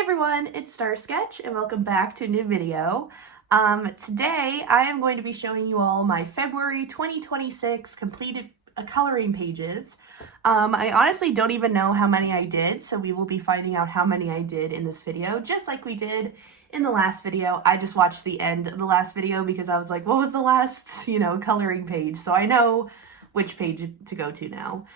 Everyone, it's Star Sketch and welcome back to a new video. Today I am going to be showing you all my February 2026 completed coloring pages. I honestly don't even know how many I did, so we will be finding out how many I did in this video, just like we did in the last video. I just watched the end of the last video because I was like, what was the last, coloring page? So I know which page to go to now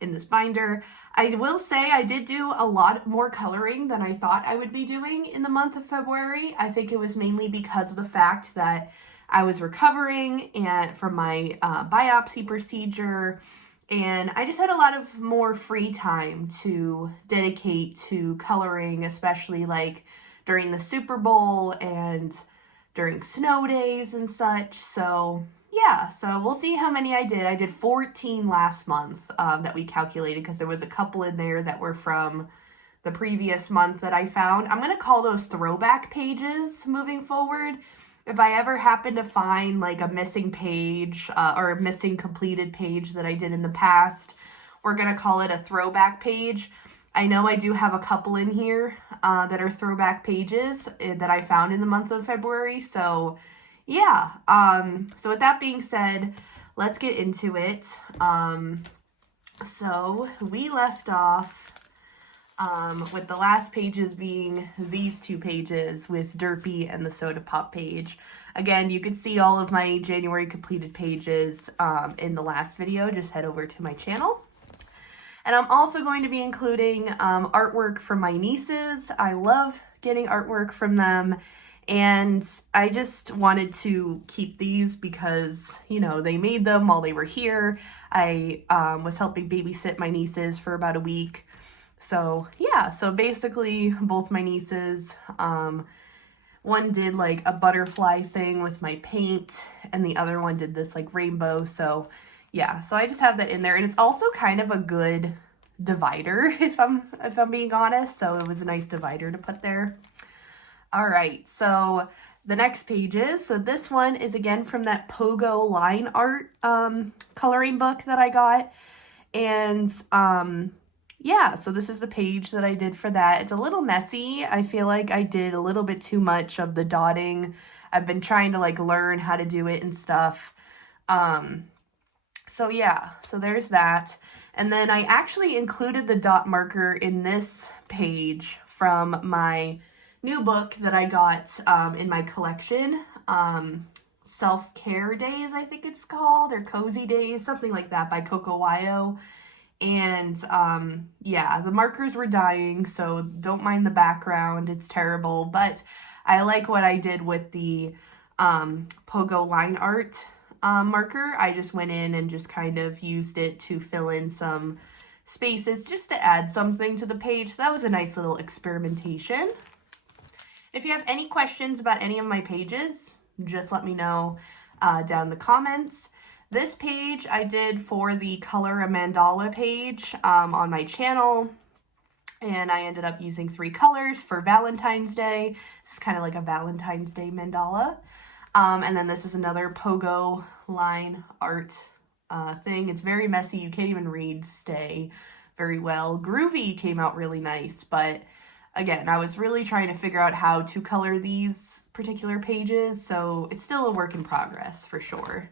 in this binder. I will say I did do a lot more coloring than I thought I would be doing in the month of February. I think it was mainly because of the fact that I was recovering from my biopsy procedure, and I just had a lot of more free time to dedicate to coloring, especially like during the Super Bowl and during snow days and such. So yeah, so we'll see how many I did. I did 14 last month that we calculated because there was a couple in there that were from the previous month that I found. I'm going to call those throwback pages moving forward. If I ever happen to find like a missing page or a missing completed page that I did in the past, we're going to call it a throwback page. I know I do have a couple in here that are throwback pages that I found in the month of February. So yeah, so with that being said, let's get into it. So we left off with the last pages being these two pages with Derpy and the Soda Pop page. Again, you could see all of my January completed pages in the last video. Just head over to my channel. And I'm also going to be including artwork from my nieces. I love getting artwork from them. And I just wanted to keep these because, they made them while they were here. I was helping babysit my nieces for about a week. So yeah, so basically both my nieces, one did like a butterfly thing with my paint and the other one did this like rainbow. So yeah, so I just have that in there, and it's also kind of a good divider if I'm being honest. So it was a nice divider to put there. All right, so the next pages. So this one is again from that Pogo line art coloring book that I got. And yeah, so this is the page that I did for that. It's a little messy. I feel like I did a little bit too much of the dotting. I've been trying to like learn how to do it and stuff. So yeah, so there's that. And then I actually included the dot marker in this page from my new book that I got in my collection, Self-Care Days, I think it's called, or Cozy Days, something like that, by Coco Wyo. And yeah, the markers were dying, so don't mind the background, it's terrible, but I like what I did with the Pogo line art marker. I just went in and just kind of used it to fill in some spaces just to add something to the page. So that was a nice little experimentation. If you have any questions about any of my pages, just let me know down in the comments. This page I did for the Color a Mandala page on my channel, and I ended up using 3 colors for Valentine's Day. This is kind of like a Valentine's Day mandala. And then this is another Pogo line art thing. It's very messy. You can't even read Stay very well. Groovy came out really nice, but again, I was really trying to figure out how to color these particular pages, so it's still a work in progress for sure.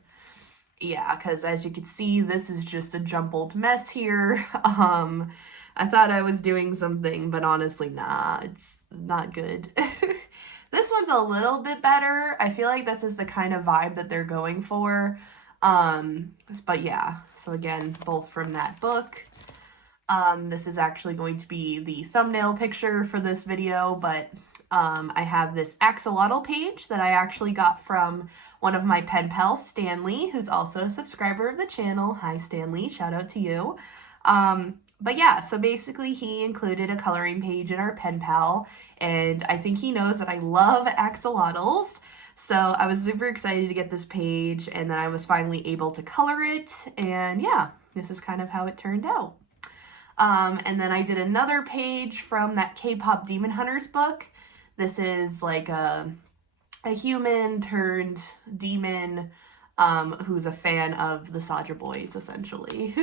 Yeah, because as you can see, this is just a jumbled mess here. I thought I was doing something, but honestly, nah, it's not good. This one's a little bit better. I feel like this is the kind of vibe that they're going for. But yeah, so again, both from that book. This is actually going to be the thumbnail picture for this video, but I have this axolotl page that I actually got from one of my pen pals, Stanley, who's also a subscriber of the channel. Hi, Stanley. Shout out to you. But yeah, so basically he included a coloring page in our pen pal, and I think he knows that I love axolotls. So I was super excited to get this page, and then I was finally able to color it, and yeah, this is kind of how it turned out. And then I did another page from that K-pop Demon Hunters book. This is like a human turned demon who's a fan of the Saja Boys, essentially.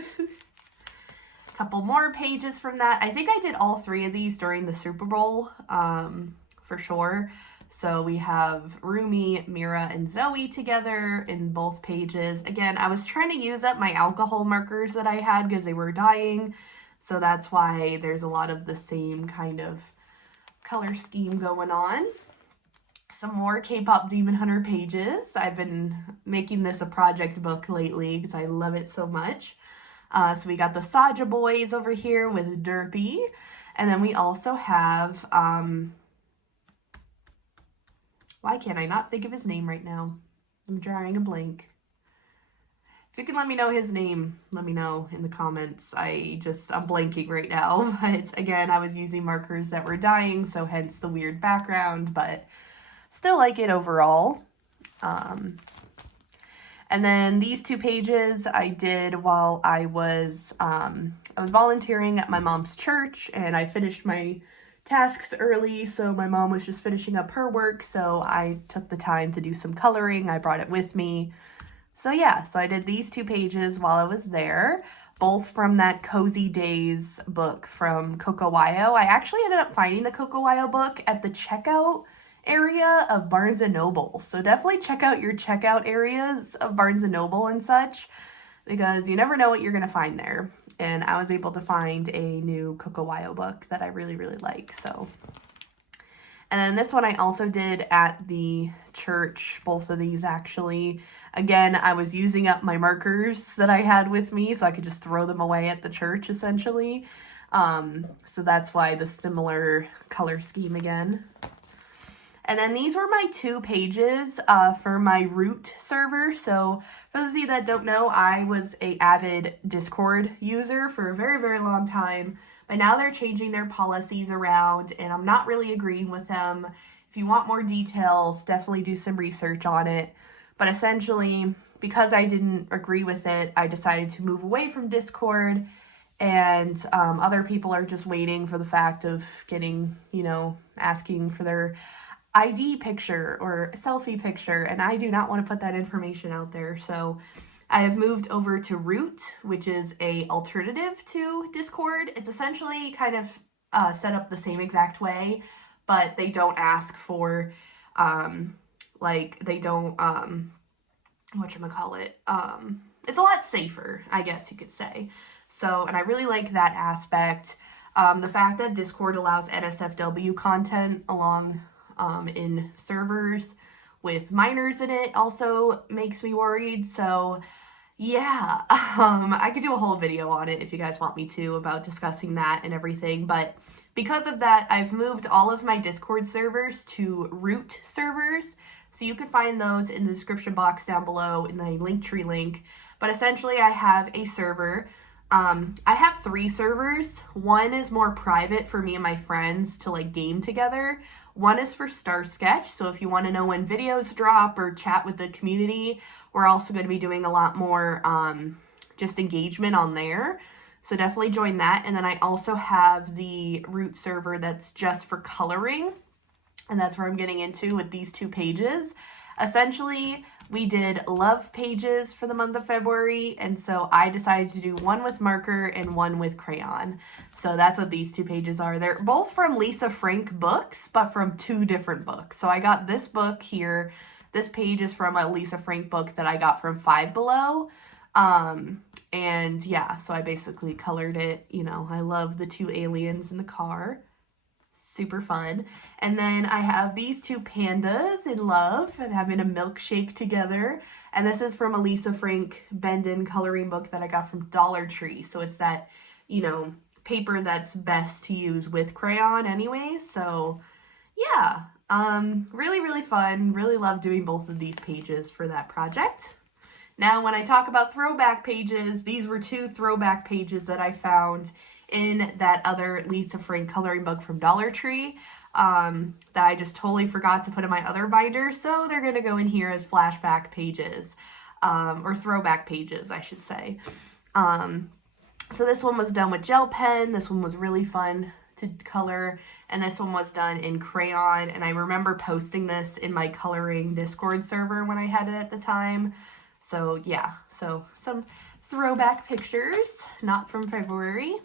couple more pages from that. I think I did all 3 of these during the Super Bowl, for sure. So we have Rumi, Mira, and Zoe together in both pages. Again, I was trying to use up my alcohol markers that I had because they were dying. So that's why there's a lot of the same kind of color scheme going on. Some more K-pop Demon Hunter pages. I've been making this a project book lately because I love it so much. So we got the Saja boys over here with Derpy. And then we also have, why can't I not think of his name right now? I'm drawing a blank. If you can let me know his name, let me know in the comments. I'm blanking right now. But again, I was using markers that were dying, so hence the weird background, but still like it overall. And then these 2 pages I did while I was volunteering at my mom's church, and I finished my tasks early, so my mom was just finishing up her work, so I took the time to do some coloring. I brought it with me. So yeah, so I did these 2 pages while I was there, both from that Cozy Days book from Cocowayo. I actually ended up finding the Cocowayo book at the checkout area of Barnes & Noble. So definitely check out your checkout areas of Barnes & Noble and such, because you never know what you're going to find there. And I was able to find a new Cocowayo book that I really, really like. So, and then this one I also did at the church, both of these actually. Again, I was using up my markers that I had with me, so I could just throw them away at the church, essentially. So that's why the similar color scheme again. And then these were my 2 pages for my root server. So for those of you that don't know, I was an avid Discord user for a very, very long time. But now they're changing their policies around, and I'm not really agreeing with them. If you want more details, definitely do some research on it. But essentially, because I didn't agree with it, I decided to move away from Discord. And other people are just waiting for the fact of getting, asking for their ID picture or selfie picture, and I do not want to put that information out there. So I have moved over to Root, which is a alternative to Discord. It's essentially kind of set up the same exact way, but they don't ask for they don't whatchamacallit, it's a lot safer, I guess you could say. So, and I really like that aspect. The fact that Discord allows NSFW content along in servers with minors in it also makes me worried. So yeah, I could do a whole video on it if you guys want me to, about discussing that and everything. But because of that, I've moved all of my Discord servers to root servers. So you can find those in the description box down below in the Linktree link. But essentially I have a server. I have 3 servers. One is more private for me and my friends to game together. One is for Star Sketch, so if you want to know when videos drop or chat with the community, we're also going to be doing a lot more just engagement on there. So definitely join that. And then I also have the root server that's just for coloring, and that's where I'm getting into with these 2 pages. Essentially, we did love pages for the month of February, and so I decided to do one with marker and one with crayon. So that's what these 2 pages are. They're both from Lisa Frank books, but from 2 different books. So I got this book here. This page is from a Lisa Frank book that I got from Five Below. And yeah, so I basically colored it. I love the 2 aliens in the car. Super fun. And then I have these 2 pandas in love and having a milkshake together. And this is from a Lisa Frank Bendon coloring book that I got from Dollar Tree. So it's that, paper that's best to use with crayon anyway. So yeah, really, really fun. Really love doing both of these pages for that project. Now, when I talk about throwback pages, these were 2 throwback pages that I found in that other Lisa Frank coloring book from Dollar Tree that I just totally forgot to put in my other binder. So they're going to go in here as flashback pages, or throwback pages, I should say. So this one was done with gel pen. This one was really fun to color. And this one was done in crayon. And I remember posting this in my coloring Discord server when I had it at the time. So yeah, so some throwback pictures, not from February.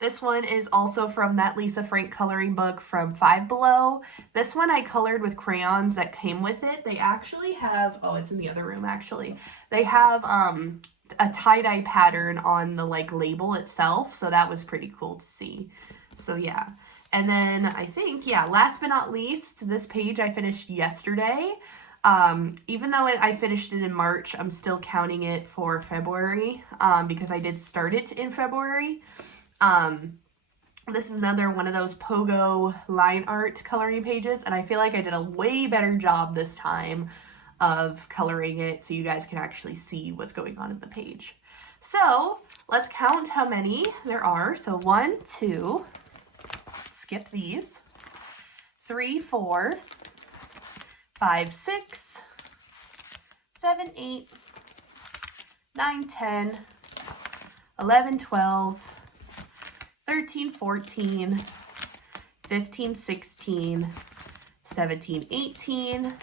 This one is also from that Lisa Frank coloring book from Five Below. This one I colored with crayons that came with it. They actually have, oh, it's in the other room actually. They have a tie-dye pattern on the like label itself, so that was pretty cool to see. So yeah. And then I think, yeah, last but not least, this page I finished yesterday. Even though I finished it in March, I'm still counting it for February because I did start it in February. This is another one of those Pogo line art coloring pages, and I feel like I did a way better job this time of coloring it so you guys can actually see what's going on in the page. So let's count how many there are. So 1, 2, skip these, 3, 4, 5, 6, 7, 8, 9, 10, 11, 12, 13, 14, 15, 16, 17, 18,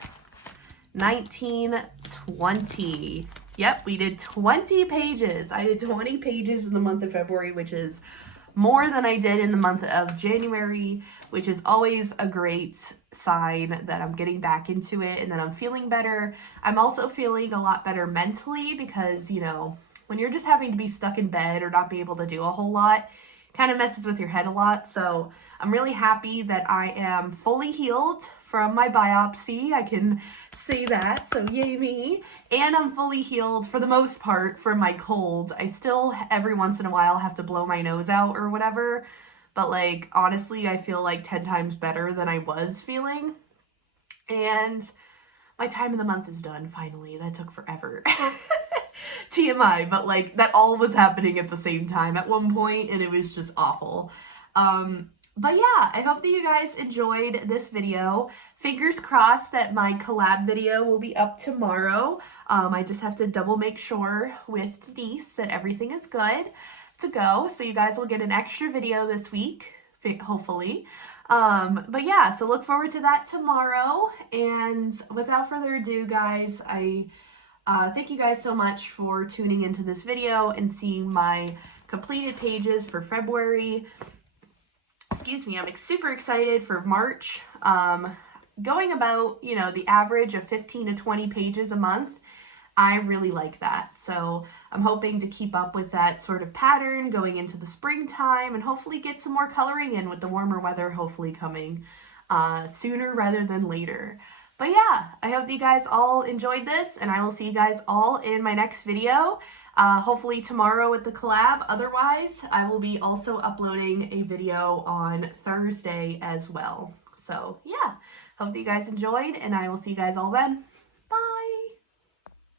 19, 20. Yep, we did 20 pages. I did 20 pages in the month of February, which is more than I did in the month of January, which is always a great sign that I'm getting back into it and that I'm feeling better. I'm also feeling a lot better mentally because, you know, when you're just having to be stuck in bed or not be able to do a whole lot, kind of messes with your head a lot. So I'm really happy that I am fully healed from my biopsy. I can say that, so yay me. And I'm fully healed for the most part from my cold. I still every once in a while have to blow my nose out or whatever, but like honestly I feel like 10 times better than I was feeling. And my time of the month is done finally. That took forever. TMI, but like that all was happening at the same time at one point and it was just awful. But yeah, I hope that you guys enjoyed this video. Fingers crossed that my collab video will be up tomorrow. I just have to double make sure with Denise that everything is good to go. So you guys will get an extra video this week, hopefully. But yeah, so look forward to that tomorrow. And without further ado, guys, thank you guys so much for tuning into this video and seeing my completed pages for February. Excuse me, I'm super excited for March. Going about, you know, the average of 15 to 20 pages a month, I really like that. So I'm hoping to keep up with that sort of pattern going into the springtime and hopefully get some more coloring in with the warmer weather hopefully coming sooner rather than later. But yeah, I hope that you guys all enjoyed this, and I will see you guys all in my next video. Hopefully tomorrow with the collab. Otherwise, I will be also uploading a video on Thursday as well. So yeah, hope that you guys enjoyed, and I will see you guys all then.